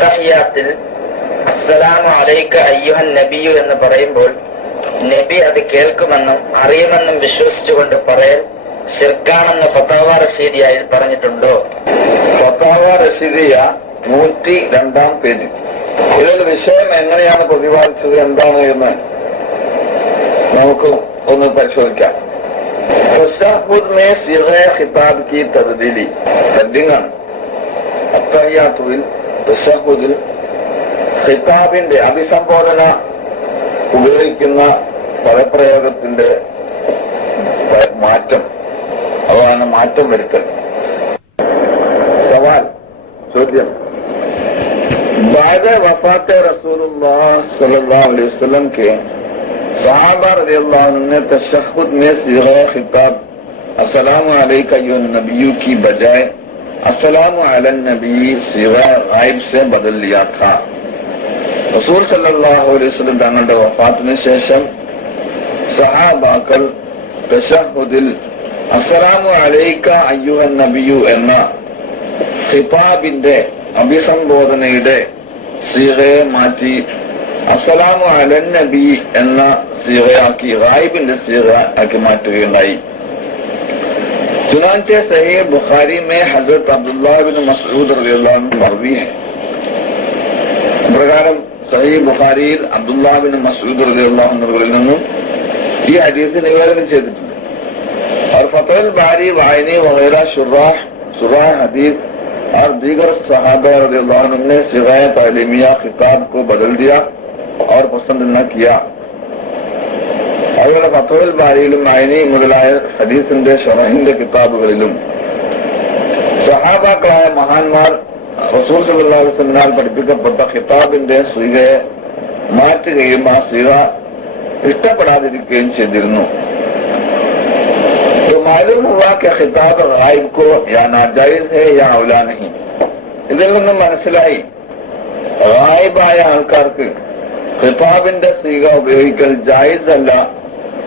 അത്തഹിയാത്തിൽ അസ്സലാമു അലൈക്ക അയ്യുഹൻ നബിയു എന്ന് പറയുമ്പോൾ നബി അത് കേൾക്കുമെന്നും അറിയുമെന്നും വിശ്വസിച്ചുകൊണ്ട് പറയൽ ഷിർക്കാണെന്ന് ഫത്താവ റഷീദിയായി പറഞ്ഞിട്ടുണ്ടോ? ഫത്താവ റഷീദിയ നൂറ്റി രണ്ടാം പേജ്. ഇതിൽ വിഷയം എങ്ങനെയാണ് പ്രതിപാദിച്ചത് എന്താണ് എന്ന് നമുക്ക് ഒന്ന് പരിശോധിക്കാം. ഖിതാബ് കി തബ്ദീലി. അത്തഹിയാത്തുവിൽ തശഹുദിൽ ഖിത്താബിന്റെ അഭിസംബോധന ഉപയോഗിക്കുന്ന പദപ്രയോഗത്തിന്റെ മാറ്റം. അതാണ് മാറ്റം വരുത്തൽ. സവാൽ، ചോദ്യം. بعد وفات رسول اللہ صلی اللہ علیہ وسلم کے صحابہ رضی اللہ عنہ نے تشہد میں سیغہ خطاب، السلام علیکہ یون نبیو کی بجائے अलन नबी सीगा गायब से बदल लिया था റസൂൽ സല്ലല്ലാഹു അലൈഹി വസല്ലം തങ്ങളുടെ വഫാത്തിന് ശേഷം സഹാബാക്കൾ തശഹുദിൽ അസ്സലാമു അലൈക അയ്യുഹൻ നബിയു എന്ന ഖിതാബിന്റെ അഭിസംബോധനയുടെ സീറയെ മാറ്റി അസ്സലാമു അലൻ നബി എന്ന സീറയാക്കി ഗായിബിന്റെ സീറ ആക്കി മാറ്റുകയുണ്ടായി چنانچہ صحیح بخاری میں حضرت عبداللہ بن مسعود رضی اللہ عنہ مروی ہے برکار صحیح بخاری عبداللہ بن مسعود رضی اللہ عنہ یہ حدیث نویر چیز اور فتح الباری وعینی وغیرہ شراح شراح حدیث اور دیگر صحابہ رضی اللہ عنہ نے سوائے تعلیمیہ خطاب کو بدل دیا اور پسند نہ کیا۔ അതുപോലെ ഫത്തോൽ ബാരിയിലും അയനയും മുതലായ ഹദീസിന്റെ ഷറഹിന്റെ കിതാബുകളിലും. സഹാബാക്കളായ മഹാന്മാർ റസൂൽ സല്ലാസ്ലാൽ പഠിപ്പിക്കപ്പെട്ട ഖിതാബിന്റെ സ്വീകയെ മാറ്റുകയും ആ സ്വീക ഇഷ്ടപ്പെടാതിരിക്കുകയും ചെയ്തിരുന്നു. മാലൂം ഹുവാ ഖിതാബ് റായിബ്കോ യാ നാജായിസ് ഹേ യാ ഔലാനഹി ഇതിൽ നിന്നും മനസ്സിലായി റായിബായ ആൾക്കാർക്ക് ഖിതാബിന്റെ സ്വീക ഉപയോഗിക്കൽ ജായിസ് അല്ല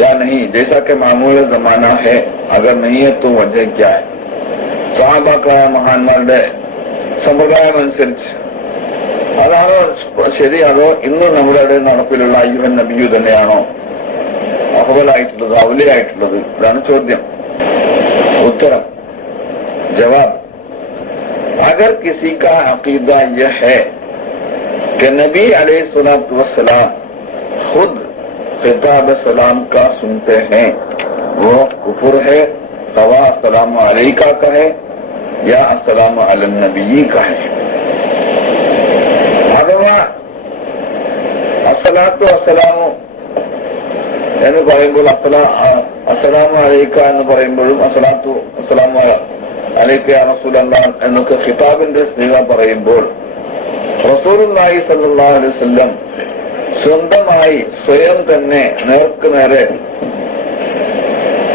یا نہیں؟ جیسا کہ معمول زمانہ ہے، اگر نہیں ہے تو وجہ کیا ہے؟ صحابہ کا مہان مرد ہے സമ്പ്രദായം അനുസരിച്ച് അതാണോ ശരിയാണോ ഇന്ന് നമ്മളുടെ നടപ്പിലുള്ള അയ്യൻ നബിയു തന്നെയാണോ അഹബലായിട്ടുള്ളത് അവലിയായിട്ടുള്ളത് ഇതാണ് ചോദ്യം ഉത്തരം ജവാബ് اگر کسی کا عقیدہ یہ ہے کہ نبی علیہ السلام خود سجدہ علیہ السلام کا سنتے ہیں۔ وہ کفر ہے سوا السلام علیہ کا ہے یا السلام علی نبی کا ہے۔ اگوا السلام تو یعنی السلام എന്ന് പറയുമ്പോൾ അസലാം അലൈക്ക എന്ന് പറയുമ്പോഴും അസലാത്തു അസലാം അലൈക്ക റസൂൽ എന്നൊക്കെ ഖിതാബിന്റെ സ്ത്രീ പറയുമ്പോൾ റസൂൽ അലൈഹി സല്ലാ അലൈവല്ലം സ്വന്തമായി സ്വയം തന്നെ നേർക്ക് നേരെ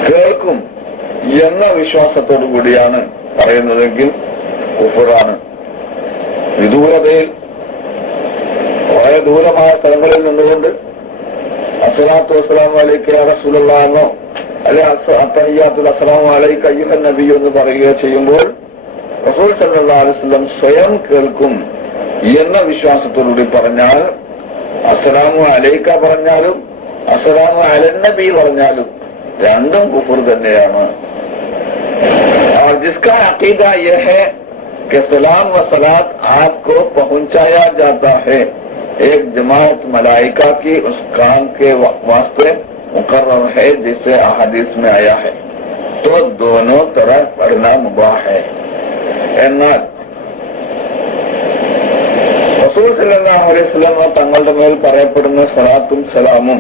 കേൾക്കും എന്ന വിശ്വാസത്തോടു കൂടിയാണ് പറയുന്നതെങ്കിൽ കുഫറാണ്. വിദൂരതയിൽ വളരെ ദൂരമായ സ്ഥലങ്ങളിൽ നിന്നുകൊണ്ട് അസ്സലാത്തു അസ്സലാം അലൈക്ക് എന്നോ അല്ലെ അസ്സലാം അസ്സലാമു അലൈക്ക് അയ്യുഹൻ നബി എന്ന് പറയുകയോ ചെയ്യുമ്പോൾ റസൂൽ സല്ലാ അലിസ്ലം സ്വയം കേൾക്കും എന്ന വിശ്വാസത്തോടുകൂടി പറഞ്ഞാൽ അസ്സലാമു അലൈക്ക പറഞ്ഞാലും അസ്സലാമു അലന്നബി പറഞ്ഞാലും രണ്ടും കുഫർ തന്നെയാണ്. اور جس کا عقیدہ یہ ہے کہ سلام و سلاد آپ کو پہنچایا جاتا ہے ایک جماعت ملائکہ کی اس کام کے واسطے مقرر ہے جسے احادیث میں آیا ہے تو دونوں طرح پڑھنا مباح ہے റസൂൽ സല്ലല്ലാഹു അലൈഹി വസല്ലം തങ്ങളുടെ മേൽ പറയപ്പെടുന്ന സലാത്തും സലാമും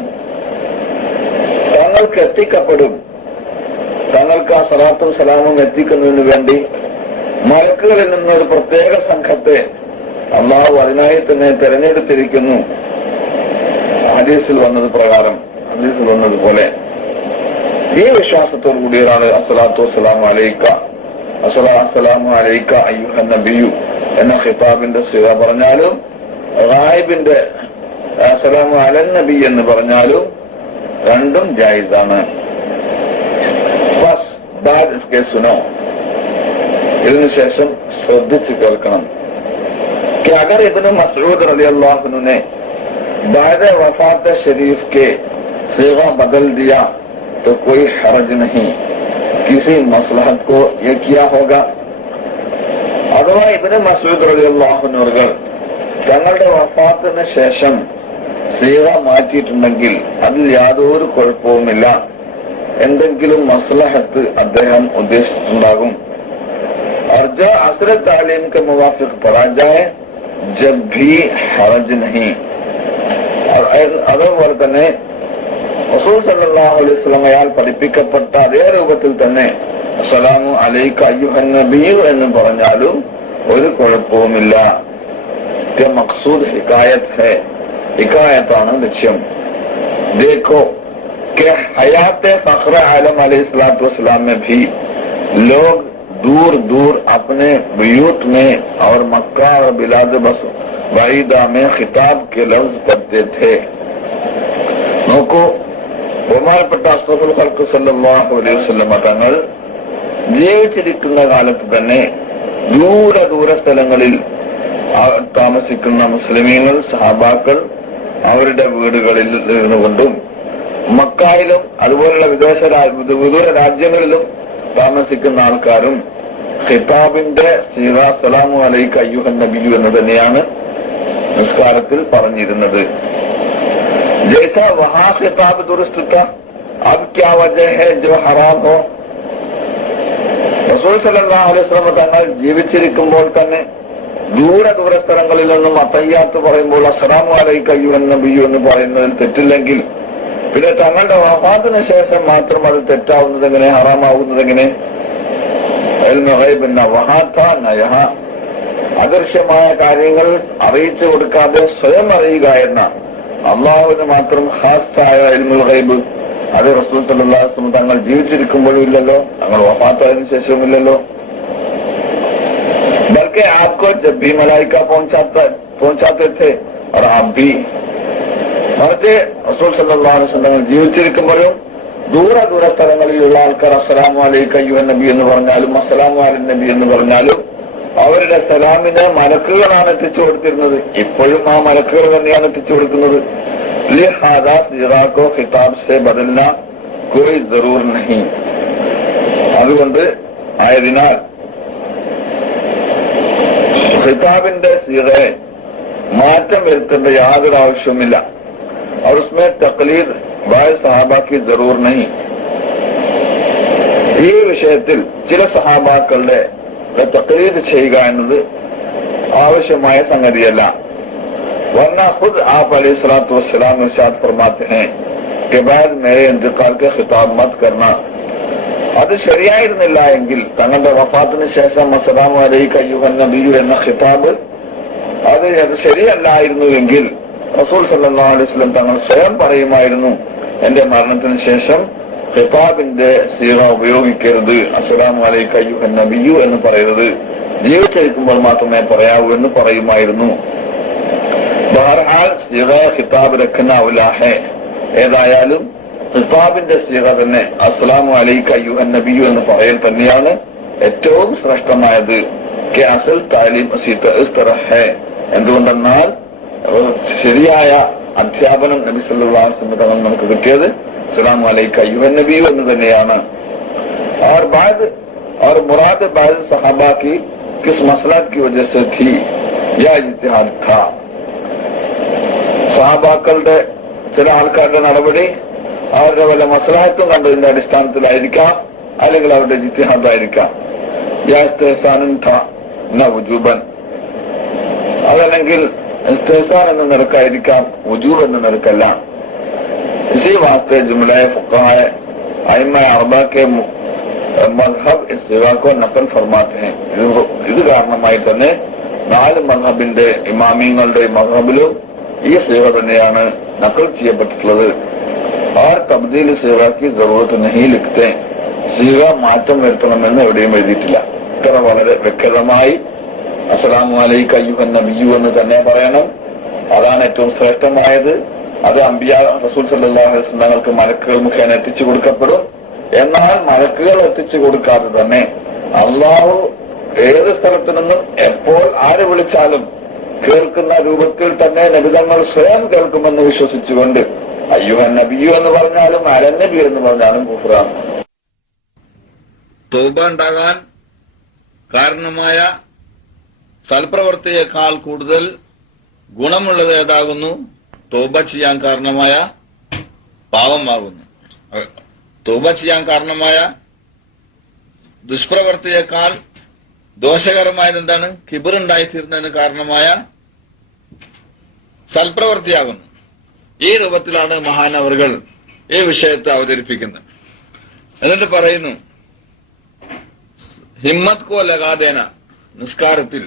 തങ്ങൾക്ക് എത്തിക്കപ്പെടും. തങ്ങൾക്ക് ആ സലാത്തും സലാമും എത്തിക്കുന്നതിന് വേണ്ടി മലക്കുകളിൽ നിന്ന് ഒരു പ്രത്യേക സംഘത്തെ അള്ളാഹു അതിനായി തന്നെ തെരഞ്ഞെടുത്തിരിക്കുന്നു. ഹദീസിൽ വന്നത് പ്രകാരം ഹദീസിൽ വന്നതുപോലെ ഈ വിശ്വാസത്തോടു കൂടി അസലാത്തു വസ്സലാമു അലൈക്ക. അസലാ അസ്സലാമു അലൈക്ക അയ്യു എന്ന ബിയു എന്ന ഖിതാബിന്റെ സിവ പറഞ്ഞാലും റായിബിന്റെ അസലാമു അലൻ നബി എന്ന് പറഞ്ഞാലും രണ്ടും ജായിസാണ്. കേസിനോ? ഇതിനുശേഷം ശ്രദ്ധിച്ചു കേൾക്കണം. അഗർ ഇതിന് മസൂദ് അലി അള്ളാഹുനെ بعد وفات شریف کے سیوا بدل دیا تو کوئی حرج نہیں کسی അഥവാ ഇവന് മസൂദ് അലി അൻഹു തങ്ങളുടെ വഫാത്തിന് ശേഷം സീറ മാറ്റിയിട്ടുണ്ടെങ്കിൽ അതിൽ യാതൊരു കുഴപ്പവുമില്ല എന്തെങ്കിലും മസ്ലഹത്ത് അദ്ദേഹം ഉദ്ദേശിച്ചിട്ടുണ്ടാകും और जो असर तालीम के मुवाफिक पढ़ा जाए जब भी हरज नहीं और അതുപോലെ തന്നെ റസൂൽ സല്ലല്ലാഹു അലൈഹി വസല്ലം അയാൾ പഠിപ്പിക്കപ്പെട്ട അതേ രൂപത്തിൽ തന്നെ അസ്സലാമു അലൈക അയ്യുഹൻ നബിയു എന്ന് പറഞ്ഞാലും ഒരു കുഴപ്പവുമില്ല کہ مقصود حکایت ہے؟ حکایت نچم دیکھو کہ حیات فخر عالم علیہ السلام والسلام میں بھی لوگ دور دور اپنے بیوت میں اور مکہ اور بلاد بس وحیدہ میں خطاب کے لفظ پڑھتے تھے۔ نوکو، عمر پٹاسف الخلق صلی اللہ علیہ وسلم جیت رکھنے കാലത്ത് തന്നെ دور دور سلنگلی താമസിക്കുന്ന മുസ്ലിമീങ്ങൾ സഹാബാക്കൾ അവരുടെ വീടുകളിൽ നിന്നുകൊണ്ടും മക്കായിലും അതുപോലുള്ള വിദേശ വിദൂര രാജ്യങ്ങളിലും താമസിക്കുന്ന ആൾക്കാരും ഖിതാബിന്റെ സീറ സലാമു അലൈക്ക് അയ്യുഹൻ നബിയു എന്ന് തന്നെയാണ് നിസ്കാരത്തിൽ പറഞ്ഞിരുന്നത്. വഹാ ഖിതാബ് ദുരുസ്തുത അബ് ക്യാ വജഹ ഹെ ജോ ഹറാം ഹോ. റസൂൽ അലൈഹി വസല്ലം തങ്ങൾ ജീവിച്ചിരിക്കുമ്പോൾ തന്നെ ദൂര ദൂര സ്ഥലങ്ങളിൽ നിന്നും അത്തയ്യാത്ത് പറയുമ്പോൾ അസ്സലാമു അലൈക എന്ന നബിയു എന്ന് പറയുന്നതിൽ തെറ്റില്ലെങ്കിൽ പിന്നെ തങ്ങളുടെ വഫാത്തിന് ശേഷം മാത്രം അത് തെറ്റാവുന്നത് എങ്ങനെ ഹറാമാവുന്നത് എങ്ങനെ? അദൃശ്യമായ കാര്യങ്ങൾ അറിയിച്ചു കൊടുക്കാതെ സ്വയം അറിയുക എന്ന അള്ളാഹുവിന് മാത്രം ഹാസ്തായ ഇൽമുൽ ഗൈബ്. അത് റസൂൽ തങ്ങൾ ജീവിച്ചിരിക്കുമ്പോഴും ഇല്ലല്ലോ തങ്ങൾ വഫാത്തായതിനു ശേഷവും ഇല്ലല്ലോ बल्कि आपको जब भी मलाइका पहुंचाता पहुंचाते थे और आप भी മറിച്ച് റസൂൽ സല്ലല്ലാഹു അലൈഹി വസല്ലം ജീവിച്ചിരിക്കുമ്പോഴും ദൂര ദൂര സ്ഥലങ്ങളിലുള്ള ആൾക്കാർ അസ്സലാമു അലൈക അയ്യുഹ നബി എന്ന് പറഞ്ഞാലും അസ്സലാമു അലൈ നബി എന്ന് പറഞ്ഞാലും അവരുടെ സലാമിന് മലക്കുകളാണ് എത്തിച്ചു കൊടുത്തിരുന്നത് ഇപ്പോഴും ആ മലക്കുകൾ തന്നെയാണ് എത്തിച്ചു കൊടുക്കുന്നത് ലിഹാദാ സിറാഖോ ഖിതാബ് സെ ബദൽന കോയി ജറൂർ നഹി അതുകൊണ്ട് ആയതിനാൽ خطابിന്റെ സീറയിൽ മാറ്റം വരുത്തേണ്ട യാതൊരു ആവശ്യവുമില്ല. اور اس میں تقلید بعض صحابہ کی ضرور نہیں ഈ വിഷയത്തിൽ ചില സഹാബാക്കളുടെ തക്ലീദ് ചെയ്യുക എന്നത് ആവശ്യമായ സംഗതിയല്ല. ورنہ خود آپ علیہ السلاۃ والسلام ارشاد فرماتے ہیں کہ بعد میرے انتقال کا خطاب مت کرنا അത് ശരിയായിരുന്നില്ല എങ്കിൽ തങ്ങളുടെ വഫാത്തിന് ശേഷം അസലാമു അലൈക എന്ന നബിയു എന്ന ഖിതാബ് അത് അത് ശരിയല്ലായിരുന്നു എങ്കിൽ റസൂൽ സല്ലാ അലൈഹി വസല്ലം തങ്ങൾ സ്വയം പറയുമായിരുന്നു എന്റെ മരണത്തിന് ശേഷം ഖിതാബിന്റെ സീറ ഉപയോഗിക്കരുത് അസ്സലാമു അലൈക അയ്യുഹൻ നബിയു എന്ന് പറയുന്നത് ജീവിച്ചിരിക്കുമ്പോൾ മാത്രമേ പറയാവൂ എന്ന് പറയുമായിരുന്നു. ബഹർഹാൽ സീറ ഖിതാബ് രക്കുന്ന ഔലാഹെ ഏതായാലും ഖിതാബിന്റെ സീറ തന്നെ അസ്സലാമു അലൈക അയ്യുഹൻ നബിയു എന്ന് പറയൽ തന്നെയാണ് ഏറ്റവും ശ്രേഷ്ഠമായത് കെ അസൽ താലീം ഇസ് തറഹ് ഹെ എന്തുകൊണ്ടെന്നാൽ ശരിയായ അധ്യാപനം നബി സല്ലല്ലാഹു അലൈഹി വസല്ലം തങ്ങൾ നമുക്ക് കിട്ടിയത് അസ്സലാമു അലൈക അയ്യുഹൻ നബിയു എന്ന് തന്നെയാണ് और बाद और मुराद बाद सहाबा की किस मसलत की वजह से थी या इतिहाद था സഹാബാക്കളുടെ ചില ആൾക്കാരുടെ നടപടി അവരുടെ വല്ല മസലാഹത്വം കണ്ടതിന്റെ അടിസ്ഥാനത്തിലായിരിക്കാം അല്ലെങ്കിൽ അവരുടെ ജിത്തിഹാദായിരിക്കാം. വുജൂബൻ. അതല്ലെങ്കിൽ എന്ന നിരക്കായിരിക്കാം വുജൂബ് എന്ന നിരക്കല്ല. ഇസി വാസ്തേ മദ്ഹബ് സിവാക്കോ നക്കൽ ഫർമാത്തെ ഇത് കാരണമായി തന്നെ നാല് മദ്ഹബിന്റെ ഇമാമിയങ്ങളുടെ മദ്ഹബിലും ഈ സേവ തന്നെയാണ് നക്കൽ ചെയ്യപ്പെട്ടിട്ടുള്ളത്. ആർ തബ്ദീൽ സീറാക്കി ജറൂറത്ത് നഹി ലിഖ്തെ. സീറ മാറ്റം വരുത്തണമെന്ന് എവിടെയും എഴുതിയിട്ടില്ല. ഇത്ര വളരെ വ്യക്തമായി അസ്സലാമു അലൈക്ക് അയ്യുഹൻ നബിയു എന്ന് തന്നെ പറയണം. അതാണ് ഏറ്റവും ശ്രേഷ്ഠമായത്. അത് അമ്പിയ റസൂൽ വസല്ലം തങ്ങൾക്ക് മലക്കുകൾ മുഖേന എത്തിച്ചു കൊടുക്കപ്പെടും. എന്നാൽ മലക്കുകൾ എത്തിച്ചു കൊടുക്കാതെ തന്നെ അള്ളാഹു ഏത് സ്ഥലത്തു നിന്നും എപ്പോൾ ആര് വിളിച്ചാലും കേൾക്കുന്ന രൂപത്തിൽ തന്നെ നബിതങ്ങൾ സ്വയം കേൾക്കുമെന്ന് വിശ്വസിച്ചുകൊണ്ട് അയ്യുഹൻ നബിയു എന്ന് പറഞ്ഞാലും അരനബി എന്ന് പറഞ്ഞാലും കുഫറാണ് തോബ ഉണ്ടാകാൻ കാരണമായ സൽപ്രവർത്തിയേക്കാൾ കൂടുതൽ ഗുണമുള്ളത് ഏതാകുന്നു? തോബ ചെയ്യാൻ കാരണമായ പാവമാകുന്നു തോബ ചെയ്യാൻ കാരണമായ ദുഷ്പ്രവർത്തിയേക്കാൾ ദോഷകരമായത് എന്താണ് കിബിറുണ്ടായിത്തീരുന്നതിന് കാരണമായ സൽപ്രവൃത്തിയാകുന്നു ഈ രൂപത്തിലാണ് മഹാനവറുകൾ ഈ വിഷയത്തെ അവതരിപ്പിക്കുന്നത്. എന്നിട്ട് പറയുന്നു ഹിമ്മത് കോ ലഗാദേന നിസ്കാരത്തിൽ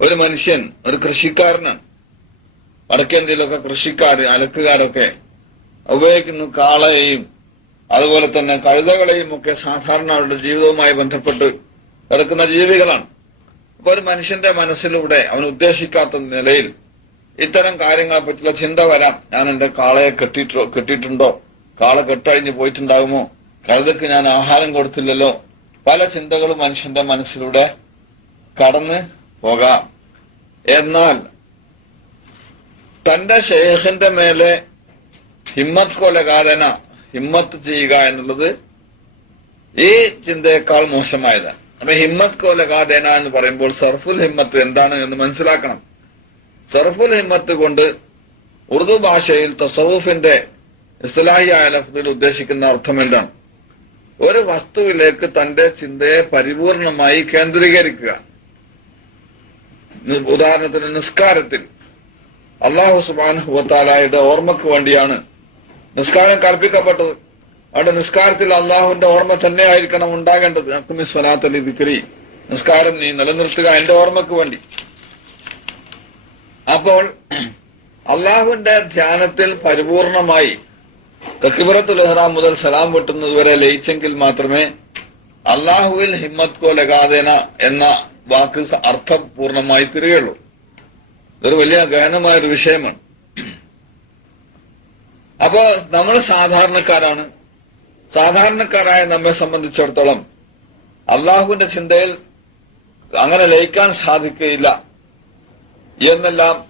ഒരു മനുഷ്യൻ ഒരു കൃഷിക്കാരനാണ്. വടക്കേന്ത്യയിലൊക്കെ കൃഷിക്കാർ അലക്കുകാരൊക്കെ ഉപയോഗിക്കുന്നു കാളയെയും അതുപോലെ തന്നെ കഴുതകളെയും ഒക്കെ സാധാരണ അവരുടെ ജീവിതവുമായി ബന്ധപ്പെട്ട് കിടക്കുന്ന ജീവികളാണ്. അപ്പൊ ഒരു മനുഷ്യന്റെ മനസ്സിലൂടെ അവൻ ഉദ്ദേശിക്കാത്ത നിലയിൽ ഇത്തരം കാര്യങ്ങളെ പറ്റിയുള്ള ചിന്ത വരാം. ഞാൻ എന്റെ കാളയെ കെട്ടിട്ടോ കെട്ടിയിട്ടുണ്ടോ? കാള കെട്ടഴിഞ്ഞ് പോയിട്ടുണ്ടാകുമോ? കഴുതക്ക് ഞാൻ ആഹാരം കൊടുത്തില്ലല്ലോ. പല ചിന്തകളും മനുഷ്യന്റെ മനസ്സിലൂടെ കടന്ന് പോകാം. എന്നാൽ തന്റെ ഷെയ്ഖിന്റെ മേലെ ഹിമ്മത്ത് കൊലകാരന ഹിമ്മത്ത് ചെയ്യുക എന്നുള്ളത് ഈ ചിന്തയേക്കാൾ മോശമായതാണ്. അപ്പൊ ഹിമ്മത്ത് കൊലകാദേന എന്ന് പറയുമ്പോൾ സർഫുൽ ഹിമ്മത്ത് എന്താണ് എന്ന് മനസ്സിലാക്കണം. സർഫുൽ ഹിമ്മത്ത് കൊണ്ട് ഉറുദു ഭാഷയിൽ തസവൂഫിന്റെ ഇസ്ലാഹിയായ ലഫ്ദിൽ ഉദ്ദേശിക്കുന്ന അർത്ഥം എന്താണ്? ഒരു വസ്തുവിലേക്ക് തന്റെ ചിന്തയെ പരിപൂർണമായി കേന്ദ്രീകരിക്കുക. ഉദാഹരണത്തിന് നിസ്കാരത്തിൽ. അള്ളാഹു സുബാൻ ഹുബത്താലായുടെ ഓർമ്മക്ക് വേണ്ടിയാണ് നിസ്കാരം കൽപ്പിക്കപ്പെട്ടത്. അവിടെ നിസ്കാരത്തിൽ അള്ളാഹുവിന്റെ ഓർമ്മ തന്നെയായിരിക്കണം ഉണ്ടാകേണ്ടത്. അക്കുമി സ്വലാത്തലി വിക്രി നിസ്കാരം നീ നിലനിർത്തുക എന്റെ ഓർമ്മക്ക് വേണ്ടി. അപ്പോൾ അള്ളാഹുവിന്റെ ധ്യാനത്തിൽ പരിപൂർണമായി തക്കിബറത്തുൽ ഇഹ്റാം മുതൽ സലാം വെട്ടുന്നത് വരെ ലയിച്ചെങ്കിൽ മാത്രമേ അള്ളാഹുവിൽ ഹിമ്മത് കോ ലഗാദേന എന്ന വാക്ക് അർത്ഥം അർത്ഥപൂർണമായി തിരികെയുള്ളൂ. ഇതൊരു വലിയ ഗഹനമായ ഒരു വിഷയമാണ്. അപ്പോ നമ്മൾ സാധാരണക്കാരാണ്. സാധാരണക്കാരായ നമ്മെ സംബന്ധിച്ചിടത്തോളം അള്ളാഹുവിന്റെ ചിന്തയിൽ അങ്ങനെ ലയിക്കാൻ സാധിക്കുകയില്ല. എന്നെല്ലാം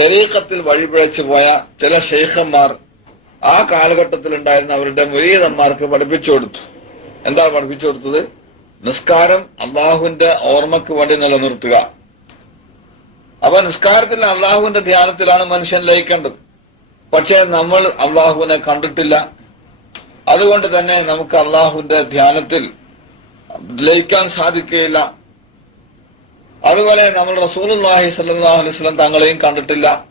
തെരീക്കത്തിൽ വഴിപിഴച്ചു പോയ ചില ഷെയ്ഖന്മാർ ആ കാലഘട്ടത്തിൽ ഉണ്ടായിരുന്ന അവരുടെ മുരീതന്മാർക്ക് പഠിപ്പിച്ചു കൊടുത്തു. എന്താ പഠിപ്പിച്ചു കൊടുത്തത്? നിസ്കാരം അള്ളാഹുവിന്റെ ഓർമ്മക്ക് വേണ്ടി നിലനിർത്തുക. അപ്പൊ നിസ്കാരത്തിൽ അള്ളാഹുവിന്റെ ധ്യാനത്തിലാണ് മനുഷ്യൻ ലയിക്കേണ്ടത്. പക്ഷേ നമ്മൾ അള്ളാഹുവിനെ കണ്ടിട്ടില്ല. അതുകൊണ്ട് തന്നെ നമുക്ക് അള്ളാഹുവിന്റെ ധ്യാനത്തിൽ ലയിക്കാൻ സാധിക്കുകയില്ല. അതുപോലെ നമ്മൾ റസൂലുള്ളാഹി സ്വല്ലല്ലാഹു അലൈഹി വസല്ലം തങ്ങളെയും കണ്ടിട്ടില്ല.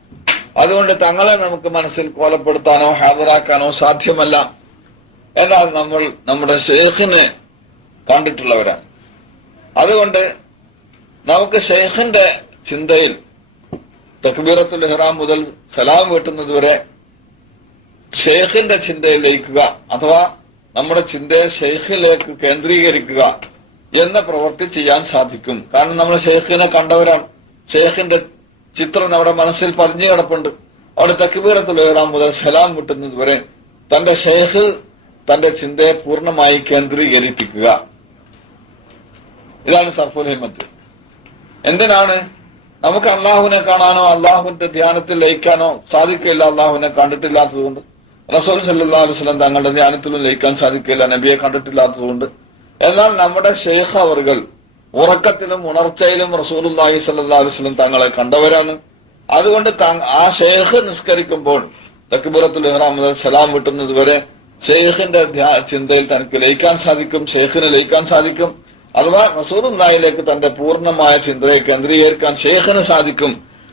അതുകൊണ്ട് തങ്ങളെ നമുക്ക് മനസ്സിൽ കോലപ്പെടുത്താനോ ഹാജരാക്കാനോ സാധ്യമല്ല. എന്നാൽ നമ്മൾ നമ്മുടെ ഷെയ്ഖിനെ കണ്ടിട്ടുള്ളവരാണ്. അതുകൊണ്ട് നമുക്ക് ഷെയ്ഖിന്റെ ചിന്തയിൽ തക്ബീറത്തുൽ ഇഹ്റാം മുതൽ സലാം വീട്ടുന്നത് വരെ ഷെയ്ഖിന്റെ ചിന്തയിൽ ലയിക്കുക അഥവാ നമ്മുടെ ചിന്തയെ ഷെയ്ഖിലേക്ക് കേന്ദ്രീകരിക്കുക. എന്ന പ്രവൃത്തി ചെയ്യാൻ സാധിക്കും. കാരണം നമ്മൾ ഷെയ്ഖിനെ കണ്ടവരാണ്. ഷെയ്ഖിന്റെ ചിത്രം നമ്മുടെ മനസ്സിൽ പതിഞ്ഞു കിടപ്പുണ്ട്. അവിടെ തക്ബീറത്തുൽ ഇഹ്റാം മുതൽ സലാം കിട്ടുന്നത് വരെ തന്റെ ഷെയ്ഖ് തന്റെ ചിന്തയെ പൂർണമായി കേന്ദ്രീകരിപ്പിക്കുക. ഇതാണ് സർഫുൽ ഹിമ്മത്ത് എന്തിനാണ്? നമുക്ക് അള്ളാഹുവിനെ കാണാനോ അള്ളാഹുവിന്റെ ധ്യാനത്തിൽ ലയിക്കാനോ സാധിക്കില്ല അള്ളാഹുവിനെ കണ്ടിട്ടില്ലാത്തതുകൊണ്ട്. റസൂൽ സല്ലാ അലുസ്ലം തങ്ങളുടെ ധ്യാനത്തിലും ലയിക്കാൻ സാധിക്കില്ല. നബിയെ കണ്ടിട്ടില്ലാത്തതുകൊണ്ട്. എന്നാൽ നമ്മുടെ ഷെയ്ഖ് അവർകൾ ഉറക്കത്തിലും ഉണർച്ചയിലും റസൂലുല്ലാഹി സല്ലാ വസ്ലം തങ്ങളെ കണ്ടവരാണ്. അതുകൊണ്ട് ആ ഷെയ്ഖ് നിസ്കരിക്കുമ്പോൾ തക്കിബുറത്തുൽ ഇഹ്റാം മുതൽ സലാം വിട്ടുന്നത് വരെ ഷെയ്ഖിന്റെ ചിന്തയിൽ തനിക്ക് ലയിക്കാൻ സാധിക്കും ഷെയ്ഖിന് ലയിക്കാൻ സാധിക്കും. അഥവാ റസൂലുല്ലാഹിലേക്ക് തന്റെ പൂർണമായ ചിന്തയെ കേന്ദ്രീകരിക്കാൻ ഷെയ്ഖിന് സാധിക്കും.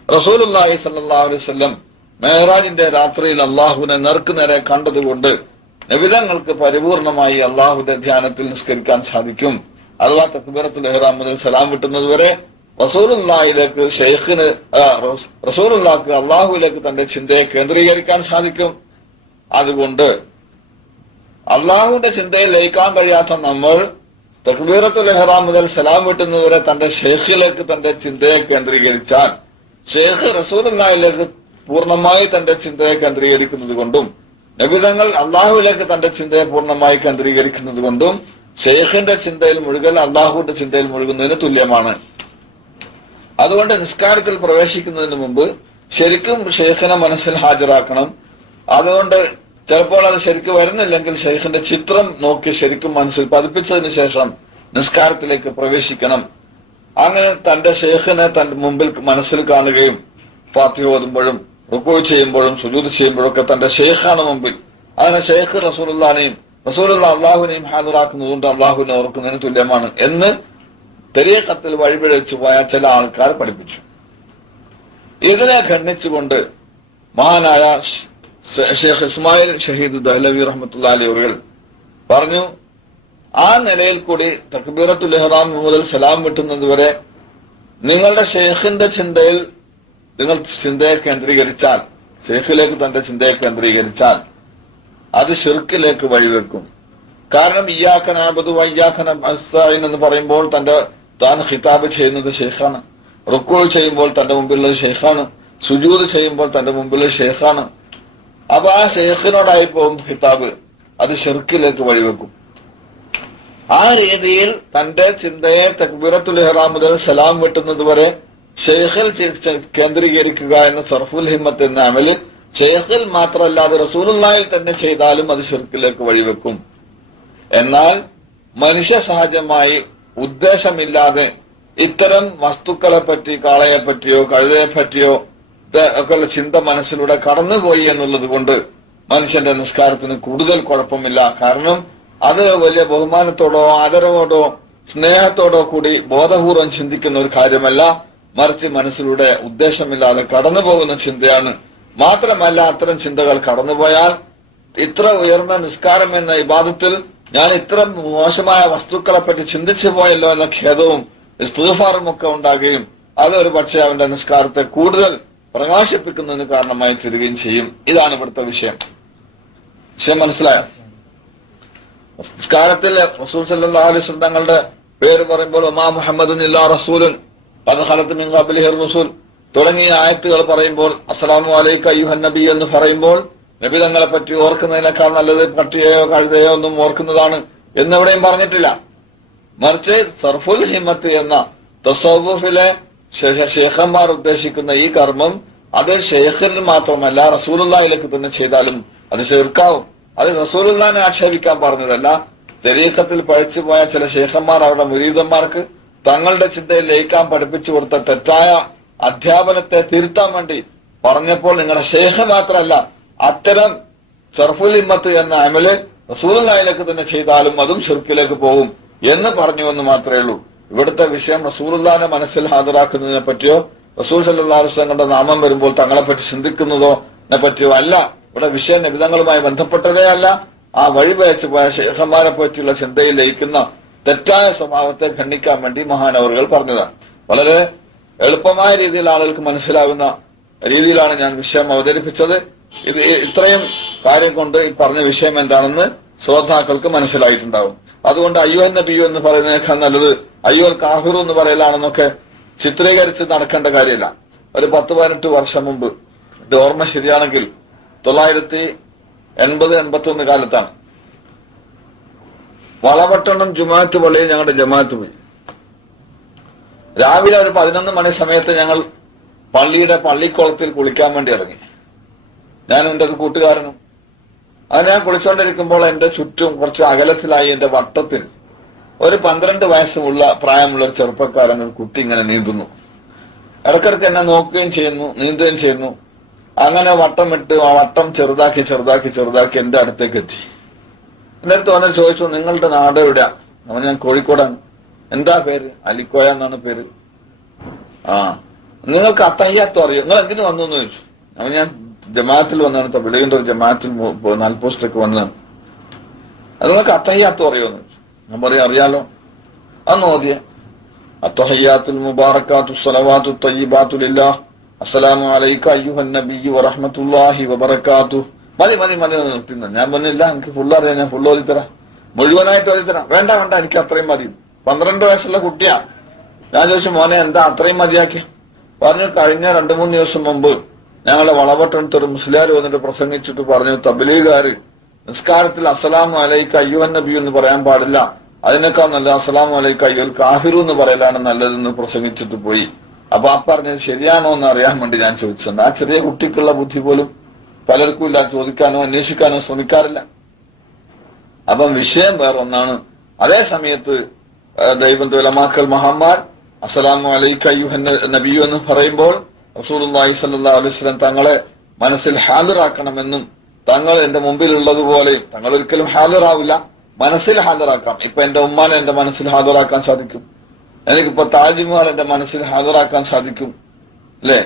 റസൂലുല്ലാഹി സല്ലാ അലൈഹി വസല്ലം മെഹറാജിന്റെ രാത്രിയിൽ അള്ളാഹുവിനെ നേർക്കുനേരെ കണ്ടതുകൊണ്ട് നബിതങ്ങൾക്ക് പരിപൂർണമായി അള്ളാഹുവിന്റെ ധ്യാനത്തിൽ നിസ്കരിക്കാൻ സാധിക്കും. അഥവാ തക്ബീറത്തുൽ ഇഹ്റാം മുതൽ സലാം വിട്ടുന്നത് വരെ റസൂലുള്ളാഹിലേക്ക് ഷെയ്ഖിന് റസൂറുല്ലാക്ക് അള്ളാഹുവിലേക്ക് തന്റെ ചിന്തയെ കേന്ദ്രീകരിക്കാൻ സാധിക്കും. അതുകൊണ്ട് അള്ളാഹുവിന്റെ ചിന്തയിൽ ലയിക്കാൻ കഴിയാത്ത നമ്മൾ തക്ബീറത്തുൽ ഇഹ്റാം മുതൽ സലാം വിട്ടുന്നവരെ തന്റെ ഷെയ്ഖിലേക്ക് തന്റെ ചിന്തയെ കേന്ദ്രീകരിച്ചാൽ ഷെയ്ഖ് റസൂലുള്ളാഹിലേക്ക് പൂർണമായി തന്റെ ചിന്തയെ കേന്ദ്രീകരിക്കുന്നത് കൊണ്ടും നബിതങ്ങൾ അള്ളാഹുവിലേക്ക് തന്റെ ചിന്തയെ പൂർണമായി കേന്ദ്രീകരിക്കുന്നത് കൊണ്ടും ഷെയ്ഖിന്റെ ചിന്തയിൽ മുഴുകൽ അള്ളാഹുവിന്റെ ചിന്തയിൽ മുഴുകുന്നതിന് തുല്യമാണ്. അതുകൊണ്ട് നിസ്കാരത്തിൽ പ്രവേശിക്കുന്നതിന് മുമ്പ് ശരിക്കും ഷെയ്ഖിനെ മനസ്സിൽ ഹാജരാക്കണം. അതുകൊണ്ട് ചിലപ്പോൾ അത് ശരിക്കും വരുന്നില്ലെങ്കിൽ ഷെയ്ഖിന്റെ ചിത്രം നോക്കി ശരിക്കും മനസ്സിൽ പതിപ്പിച്ചതിന് ശേഷം നിസ്കാരത്തിലേക്ക് പ്രവേശിക്കണം. അങ്ങനെ തന്റെ ഷെയ്ഖിനെ തന്റെ മുമ്പിൽ മനസ്സിൽ കാണുകയും ഫാത്തി ഓതുമ്പോഴും റുക്കോ ചെയ്യുമ്പോഴും സുജൂത് ചെയ്യുമ്പോഴൊക്കെ തന്റെ ഷെയ്ഖാണ് മുമ്പിൽ. അങ്ങനെ ഷെയ്ഖ് റസൂലുള്ളാനെയും റസൂലുള്ള അള്ളാഹുവിനെയും ഹാജരാക്കുന്നതുകൊണ്ട് അള്ളാഹുവിനെ ഓർക്കുന്നതിന് തുല്യമാണ് എന്ന് തെരിയക്കത്തിൽ വഴിപിഴച്ചു പോയ ചില ആൾക്കാർ പഠിപ്പിച്ചു. ഇതിനെ ഖണ്ഡിച്ചുകൊണ്ട് മഹാനായ ഷെയ്ഖ് ഇസ്മായിൽ ഷഹീദ് ദഹ്ലവി റഹ്മത്തുള്ള അവർ പറഞ്ഞു ആ നിലയിൽ കൂടി തക്ബീറത്തുൽ ഇഹ്റാം മുതൽ സലാം വിട്ടുന്നത് വരെ നിങ്ങളുടെ ഷെയ്ഖിന്റെ ചിന്തയിൽ നിങ്ങൾ ചിന്തയെ കേന്ദ്രീകരിച്ചാൽ ഷെയ്ഖിലേക്ക് തന്റെ ചിന്തയെ കേന്ദ്രീകരിച്ചാൽ അത് ഷിർക്കിലേക്ക് വഴിവെക്കും. കാരണം വയ്യാക്കൻ അസ്തായിൻ എന്ന് പറയുമ്പോൾ തന്റെ താൻ ഖിതാബ് ചെയ്യുന്നത് ഷെയ്ഖാണ് റുക്കോൾ ചെയ്യുമ്പോൾ തന്റെ മുമ്പിലുള്ള ഷെയ്ഖാണ് സുജൂത് ചെയ്യുമ്പോൾ തന്റെ മുമ്പിലുള്ള ഷെയ്ഖാണ് അപ്പൊ ആ ഷെയ്ഖിനോടായി പോകും ഖിതാബ്. അത് ഷിർക്കിലേക്ക് വഴിവെക്കും. ആ രീതിയിൽ തന്റെ ചിന്തയെ തക്ബീറത്തുൽ ഇഹ്റാം മുതൽ സലാം വെട്ടുന്നത് വരെ ഷെയ്ഖിൽ കേന്ദ്രീകരിക്കുക എന്ന സർഫുൽ ഹിമ്മത്ത് എന്ന അമലിൽ ഷെയ്ഖിൽ മാത്രമല്ലാതെ റസൂലുള്ളാഹി തന്നെ ചെയ്താലും അത് ഷിർക്കിലേക്ക് വഴിവെക്കും. എന്നാൽ മനുഷ്യ സഹജമായി ഉദ്ദേശമില്ലാതെ ഇത്തരം വസ്തുക്കളെ പറ്റി കാളയെ പറ്റിയോ കഴുതയെ പറ്റിയോ ഒക്കെയുള്ള ചിന്ത മനസ്സിലൂടെ കടന്നുപോയി എന്നുള്ളത് കൊണ്ട് മനുഷ്യന്റെ നിസ്കാരത്തിന് കൂടുതൽ കുഴപ്പമില്ല. കാരണം അത് വലിയ ബഹുമാനത്തോടോ ആദരവോടോ സ്നേഹത്തോടോ കൂടി ബോധപൂർവം ചിന്തിക്കുന്ന ഒരു കാര്യമല്ല. മറിച്ച് മനസ്സിലൂടെ ഉദ്ദേശമില്ലാതെ കടന്നു പോകുന്ന ചിന്തയാണ്. മാത്രമല്ല അത്തരം ചിന്തകൾ കടന്നുപോയാൽ ഇത്ര ഉയർന്ന നിസ്കാരം എന്ന ഇബാദത്തിൽ ഞാൻ ഇത്ര മോശമായ വസ്തുക്കളെ പറ്റി ചിന്തിച്ചു പോയല്ലോ എന്ന ഖേദവും ഇസ്തീഫാറും ഒക്കെ ഉണ്ടാകുകയും അത് ഒരു പക്ഷേ അവന്റെ നിസ്കാരത്തെ കൂടുതൽ പ്രകാശിപ്പിക്കുന്നതിന് കാരണമായി തീരുകയും ചെയ്യും. ഇതാണ് ഇവിടുത്തെ വിഷയം. വിഷയം മനസ്സിലായോ? നിസ്കാരത്തിൽ റസൂൽ സല്ലാ അലൈഹി തങ്ങളുടെ പേര് പറയുമ്പോൾ ഒമാ മുഹമ്മദ് റസൂലും മിൻ ഖബ്ലിഹി റസൂൽ. തുടങ്ങിയ ആയത്തുകൾ പറയുമ്പോൾ അസ്സലാമു അലൈക അയ്യുഹൻ നബി എന്ന് പറയുമ്പോൾ നബി തങ്ങളെ പറ്റി ഓർക്കുന്നതിനേക്കാൾ നല്ലത് പട്ടിയെയോ കഴുതയോ ഒന്നും ഓർക്കുന്നതാണ് എന്നെവിടെയും പറഞ്ഞിട്ടില്ല. മറിച്ച് സർഫുൽ ഹിമത്ത് എന്ന തസവുഫിലെ ഷേഖന്മാർ ഉദ്ദേശിക്കുന്ന ഈ കർമ്മം അത് ഷെയ്ഖിൽ മാത്രമല്ല റസൂലുള്ളാഹിലേക്ക് തന്നെ ചെയ്താലും അത് ചേർക്കാവും അത് റസൂലുള്ളാഹിനെ ആക്ഷേപിക്കാൻ പറഞ്ഞതല്ല. തെരീക്കത്തിൽ പഴിച്ചു പോയ ചില ഷേഖന്മാർ അവരുടെ മുരീദന്മാർക്ക് തങ്ങളുടെ ചിന്തയിൽ ലയിക്കാൻ പഠിപ്പിച്ചു കൊടുത്ത തെറ്റായ അധ്യാപനത്തെ തിരുത്താൻ വേണ്ടി പറഞ്ഞപ്പോൾ നിങ്ങളുടെ ശേഖ മാത്രമല്ല അത്തരം സർഫുൽ ഇമ്മത്ത് എന്ന അമൽ റസൂലുള്ളാഹിലേക്ക് തന്നെ ചെയ്താലും അതും ഷിർക്കിലേക്ക് പോകും എന്ന് പറഞ്ഞു എന്ന് മാത്രമേ ഉള്ളൂ. ഇവിടുത്തെ വിഷയം റസൂലുള്ളാഹിനെ മനസ്സിൽ ഹാജരാക്കുന്നതിനെ പറ്റിയോ റസൂൽ സല്ലല്ലാഹു അലൈഹി നാമം വരുമ്പോൾ തങ്ങളെ പറ്റി ചിന്തിക്കുന്നതോ പറ്റിയോ അല്ല. ഇവിടെ വിഷയ നിബിധങ്ങളുമായി ബന്ധപ്പെട്ടതേ അല്ല. ആ വഴി വയച്ചു പോയ ശേഖന്മാരെ പറ്റിയുള്ള ചിന്തയിൽ ലയിക്കുന്ന തെറ്റായ സ്വഭാവത്തെ ഖണ്ഡിക്കാൻ വേണ്ടി മഹാനവറുകൾ പറഞ്ഞതാണ്. വളരെ എളുപ്പമായ രീതിയിൽ ആളുകൾക്ക് മനസ്സിലാകുന്ന രീതിയിലാണ് ഞാൻ വിഷയം അവതരിപ്പിച്ചത്. ഇത് ഇത്രയും കാര്യം കൊണ്ട് ഈ പറഞ്ഞ വിഷയം എന്താണെന്ന് ശ്രോതാക്കൾക്ക് മനസ്സിലായിട്ടുണ്ടാവും. അതുകൊണ്ട് അയ്യോ എന്ന നബിയു എന്ന് പറയുന്നതിനേക്കാൾ നല്ലത് അയ്യോ കാഹുറു എന്ന് പറയലാണെന്നൊക്കെ ചിത്രീകരിച്ച് നടക്കേണ്ട കാര്യമില്ല. ഒരു പത്ത് പതിനെട്ട് വർഷം മുമ്പ് ഓർമ്മ ശരിയാണെങ്കിൽ തൊള്ളായിരത്തി എൺപത് എൺപത്തി ഒന്ന് കാലത്താണ് വളപട്ടണം ജുമാത്ത് പള്ളിയിൽ ഞങ്ങളുടെ ജമാഅത്ത് പോയി. രാവിലെ ഒരു പതിനൊന്ന് മണി സമയത്ത് ഞങ്ങൾ പള്ളിയുടെ പള്ളിക്കുളത്തിൽ കുളിക്കാൻ വേണ്ടി ഇറങ്ങി. ഞാനും എന്റെ ഒരു കൂട്ടുകാരനും. അത് ഞാൻ കുളിച്ചുകൊണ്ടിരിക്കുമ്പോൾ എന്റെ ചുറ്റും കുറച്ച് അകലത്തിലായി എന്റെ വട്ടത്തിൽ ഒരു പന്ത്രണ്ട് വയസ്സുള്ള പ്രായമുള്ള ഒരു ചെറുപ്പക്കാരൻ ഒരു കുട്ടി ഇങ്ങനെ നീന്തുന്നു. ഇടക്കിടക്ക് എന്നെ നോക്കുകയും ചെയ്യുന്നു നീന്തുകയും ചെയ്യുന്നു. അങ്ങനെ വട്ടമിട്ട് ആ വട്ടം ചെറുതാക്കി ചെറുതാക്കി ചെറുതാക്കി എന്റെ അടുത്തേക്ക് എത്തി. എന്റെ അടുത്ത് വന്നിട്ട് ചോദിച്ചു നിങ്ങളുടെ നാട് എവിടെയാ? അവൻ ഞാൻ കോഴിക്കോടാണ്. എന്താ പേര്? അലിക്കോയ എന്നാണ് പേര്. ആ. നിങ്ങൾക്ക് അത്തയ്യാത്തോ അറിയോ? നിങ്ങൾ എന്തിനു വന്നു? എന്ന് ചോദിച്ചു. അവൻ ഞാൻ ജമാഅത്തിൽ വന്നാണ് വെളിയുടെ ഒരു ജമാഅത്തിൽ നാൽപോസ്റ്റൊക്കെ വന്നതാണ് അത് നിങ്ങൾക്ക് അത്തയ്യാത്തോ അറിയോന്ന് ചോദിച്ചു. ഞാൻ പറയാം അറിയാലോ. അന്ന് ഓതിയ അത്തഹയ്യാത്തുൽ മുബാറക്കാത്തു സലവാത്തു തയ്യിബാത്തുലില്ലാ അസ്സലാമു അലൈക അയ്യുഹൻ നബി വറഹ്മത്തുള്ളാഹി വബറകാത്തു. മതി മതി മതി നിർത്തുന്നു ഞാൻ പറഞ്ഞില്ല എനിക്ക് ഫുൾ അറിയാം ഞാൻ ഫുള്ള് ഓതിത്തരാം. മുഴുവനായിട്ട് ഓതിത്തരാം. വേണ്ട വേണ്ട എനിക്ക് അത്രയും മതി. പന്ത്രണ്ട് വയസ്സുള്ള കുട്ടിയാ. ഞാൻ ചോദിച്ചു മോനെ എന്താ അത്രയും മതിയാക്കി? പറഞ്ഞു കഴിഞ്ഞ രണ്ടു മൂന്ന് ദിവസം മുമ്പ് ഞങ്ങളെ വളപട്ടണത്ത് ഒരു മുസ്ലിയാർ വന്നിട്ട് പ്രസംഗിച്ചിട്ട് പറഞ്ഞു തബലീഗുകാര് നിസ്കാരത്തിൽ അസ്സലാമു അലൈക്ക് അയ്യുവൻ നബി എന്ന് പറയാൻ പാടില്ല. അതിനേക്കാൾ നല്ല അസ്സലാമു അലൈക്ക് അയ്യുൽ കാഹിറു എന്ന് പറയലാണ് നല്ലതെന്ന് പ്രസംഗിച്ചിട്ട് പോയി. അപ്പൊ ആ പറഞ്ഞത് ശരിയാണോ എന്ന് അറിയാൻ വേണ്ടി ഞാൻ ചോദിച്ചത് ആ ചെറിയ കുട്ടിക്കുള്ള ബുദ്ധി പോലും പലർക്കും ഇല്ല ചോദിക്കാനോ അന്വേഷിക്കാനോ ശ്രമിക്കാറില്ല. അപ്പം വിഷയം വേറൊന്നാണ്. അതേ സമയത്ത് ദൈവം തുലമാക്കൽ മഹാന്മാർ അസ്സലാമു അലൈക്ക യുഹൻ നബിയു എന്ന് പറയുമ്പോൾ റസൂലുള്ളാഹി സല്ലാ അലുസ്ലം തങ്ങളെ മനസ്സിൽ ഹാജറാക്കണമെന്നും തങ്ങൾ എന്റെ മുമ്പിലുള്ളതുപോലെ തങ്ങൾ ഒരിക്കലും ഹാജറാവില്ല മനസ്സിൽ ഹാജറാക്കാം ഇപ്പൊ എന്റെ ഉമ്മാനെ എന്റെ മനസ്സിൽ ഹാജരാക്കാൻ സാധിക്കും. എനിക്കിപ്പോ താജ്മഹൽ എന്റെ മനസ്സിൽ ഹാജരാക്കാൻ സാധിക്കും. അല്ലേ?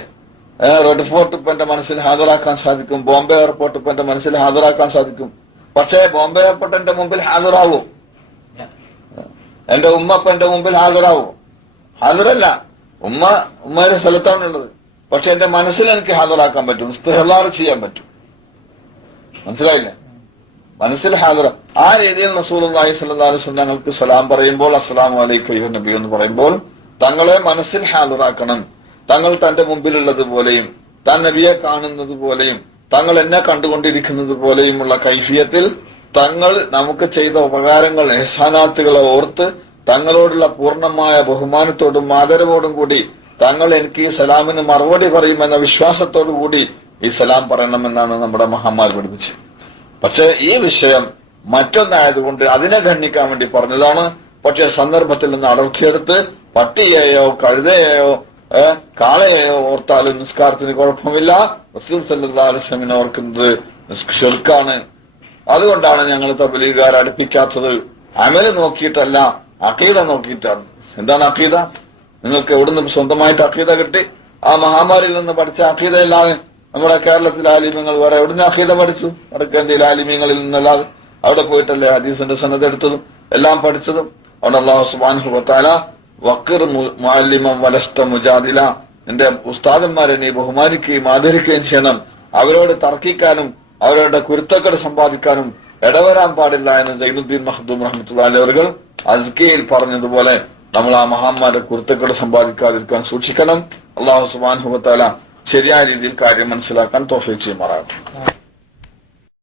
റെഡ് ഫോർട്ട് ഇപ്പൊ എന്റെ മനസ്സിൽ ഹാജരാക്കാൻ സാധിക്കും. ബോംബെ എയർപോർട്ട് ഇപ്പൊ എന്റെ മനസ്സിൽ ഹാജരാക്കാൻ സാധിക്കും. പക്ഷേ ബോംബെ എയർപോർട്ട് എന്റെ മുമ്പിൽ ഹാജരാവോ. എന്റെ ഉമ്മ ഇപ്പൊ എന്റെ മുമ്പിൽ ഹാജരാവോ. ഹാജരല്ല. ഉമ്മ ഉമ്മയുടെ സ്ഥലത്താണുള്ളത് പക്ഷെ എന്റെ മനസ്സിൽ എനിക്ക് ഹാജരാക്കാൻ പറ്റും. ഇസ്തിഹ്ലാർ ചെയ്യാൻ പറ്റും. മനസ്സിലായില്ലേ? മനസ്സിൽ ഹാജര. ആ രീതിയിൽ അലൈഹി വസല്ലം തങ്ങൾക്ക് സലാം പറയുമ്പോൾ അസ്സലാമു അലൈക്കും അയ്യുഹ നബി എന്ന് പറയുമ്പോൾ തങ്ങളെ മനസ്സിൽ ഹാജരാക്കണം. തങ്ങൾ തന്റെ മുമ്പിലുള്ളത് പോലെയും താൻ നബിയെ കാണുന്നത് പോലെയും തങ്ങൾ എന്നെ കണ്ടുകൊണ്ടിരിക്കുന്നത് പോലെയുമുള്ള കൈഫിയത്തിൽ തങ്ങൾ നമുക്ക് ചെയ്ത ഉപകാരങ്ങൾ എഹസാനാത്തുകളെ ഓർത്ത് തങ്ങളോടുള്ള പൂർണമായ ബഹുമാനത്തോടും ആദരവോടും കൂടി തങ്ങൾ എനിക്ക് ഈ സലാമിന് മറുപടി പറയുമെന്ന വിശ്വാസത്തോടു കൂടി ഈ സലാം പറയണമെന്നാണ് നമ്മുടെ മഹാന്മാർ പഠിപ്പിച്ചത്. പക്ഷെ ഈ വിഷയം മറ്റൊന്നായതുകൊണ്ട് അതിനെ ഖണ്ഡിക്കാൻ വേണ്ടി പറഞ്ഞതാണ്. പക്ഷെ സന്ദർഭത്തിൽ നിന്ന് അടർത്തിയെടുത്ത് പട്ടിയെയോ കഴുതയെയോ ഏ, കാളയെയോ ഓർത്താലും നിസ്കാരത്തിന് കുഴപ്പമില്ല. റസൂൽ വസല്ലമിനെ ഓർക്കുന്നത് ഷിർക്കാണ്. അതുകൊണ്ടാണ് ഞങ്ങൾ തബലീഗുകാർ അടുപ്പിക്കാത്തത്. അമൽ നോക്കിയിട്ടല്ല അക്കീത നോക്കിയിട്ടാണ്. എന്താണ് അക്കീത നിങ്ങൾക്ക് എവിടുന്ന് സ്വന്തമായിട്ട് അക്കീത കിട്ടി? ആ മഹാമാരിയിൽ നിന്ന് പഠിച്ച അക്കീതയല്ലാതെ നമ്മുടെ കേരളത്തിലെ ആലിമ്യങ്ങൾ വേറെ എവിടുന്ന് അക്കീത പഠിച്ചു? വടക്കേന്ത്യയിലെ ആലിമ്യങ്ങളിൽ നിന്നല്ലാതെ അവിടെ പോയിട്ടല്ലേ ഹദീസിന്റെ സന്നദ്ധ എടുത്തതും എല്ലാം പഠിച്ചതും? അവിടെ അള്ളാഹു സുബാൻ വതആല വക്കർ മുഅല്ലിമം വലസ്ത മുജാദില. നിന്റെ ഉസ്താദന്മാരെ നീ ബഹുമാനിക്കുകയും ആദരിക്കുകയും ചെയ്യണം. അവരോട് തർക്കിക്കാനും അവരുടെ കുരുത്തക്കൾ സമ്പാദിക്കാനും ഇടവരാൻ പാടില്ല എന്ന് സൈനുദ്ദീൻ മഹദൂം റഹ്മത്തുള്ളാഹി അവർ അസ്കയിൽ പറഞ്ഞതുപോലെ നമ്മൾ ആ മഹാന്മാരുടെ കുരുത്തക്കൾ സമ്പാദിക്കാതിരിക്കാൻ സൂക്ഷിക്കണം. അള്ളാഹു സുബാൻ ഹുബത്താല ശരിയായ രീതിയിൽ കാര്യം മനസ്സിലാക്കാൻ തോഫീക്ക് ചെയ്യുമാറാകട്ടെ.